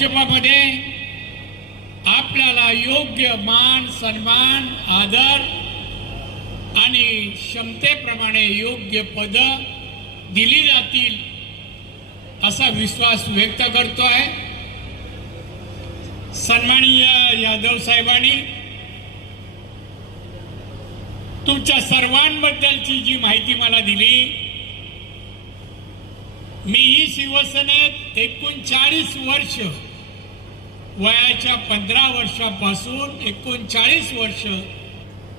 भाजपामध्ये आपल्याला योग्य मान सन्मान आदर आणि क्षमतेप्रमाणे योग्य पद दिली जातील असा विश्वास व्यक्त करतो आहे. सन्माननीय यादव साहेबांनी तुमच्या सर्वांबद्दलची जी माहिती मला दिली मीही शिवसेनेत एकोणचाळीस वर्ष वयाच्या पंधरा वर्षापासून एकोणचाळीस वर्ष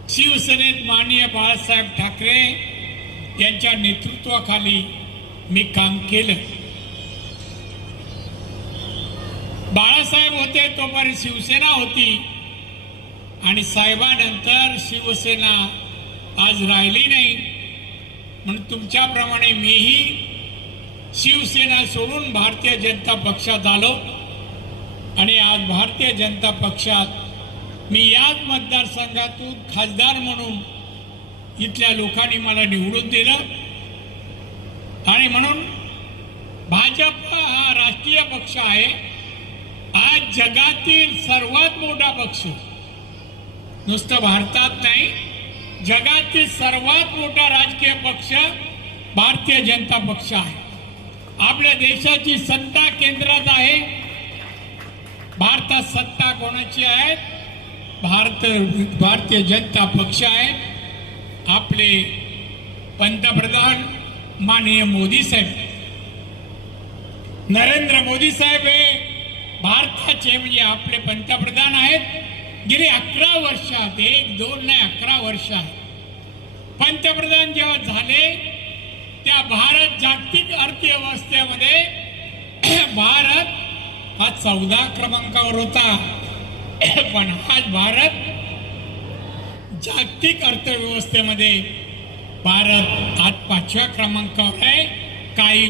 शिवसेनेत माननीय बाळासाहेब ठाकरे यांच्या नेतृत्वाखाली मी काम केलं. बाळासाहेब होते तोपर्यंत शिवसेना होती आणि साहेबानंतर शिवसेना आज राहिली नाही. म्हणून तुमच्याप्रमाणे मीही शिवसेना सोडून भारतीय जनता पक्षात आलो. आणि आज भारतीय जनता पक्षात मी याच मतदारसंघातून खासदार म्हणून इथल्या लोकांनी मला निवडून दिलं. आणि म्हणून भाजप हा राष्ट्रीय पक्ष आहे. आज जगातील सर्वात मोठा पक्ष. नुसतं भारतात नाही जगातील सर्वात मोठा राजकीय पक्ष भारतीय जनता पक्ष आहे. आपल्या देशाची सत्ता केंद्रात आहे. आता सत्ता कोणाची आहे भारत भारतीय जनता पक्ष आहे आपले पंतप्रधान माननीय मोदी साहेब. नरेंद्र मोदी साहेब हे भारताचे म्हणजे आपले पंतप्रधान आहेत. गेली अकरा वर्षात एक दोन नाही अकरा वर्षात. पंतप्रधान जेव्हा झाले त्या भारत जागतिक अर्थव्यवस्थेमध्ये भारत हा चौदा क्रमांकावर होता पण आज भारत जागतिक अर्थव्यवस्थेमध्ये भारत आज पाचव्या क्रमांकावर आहे. काही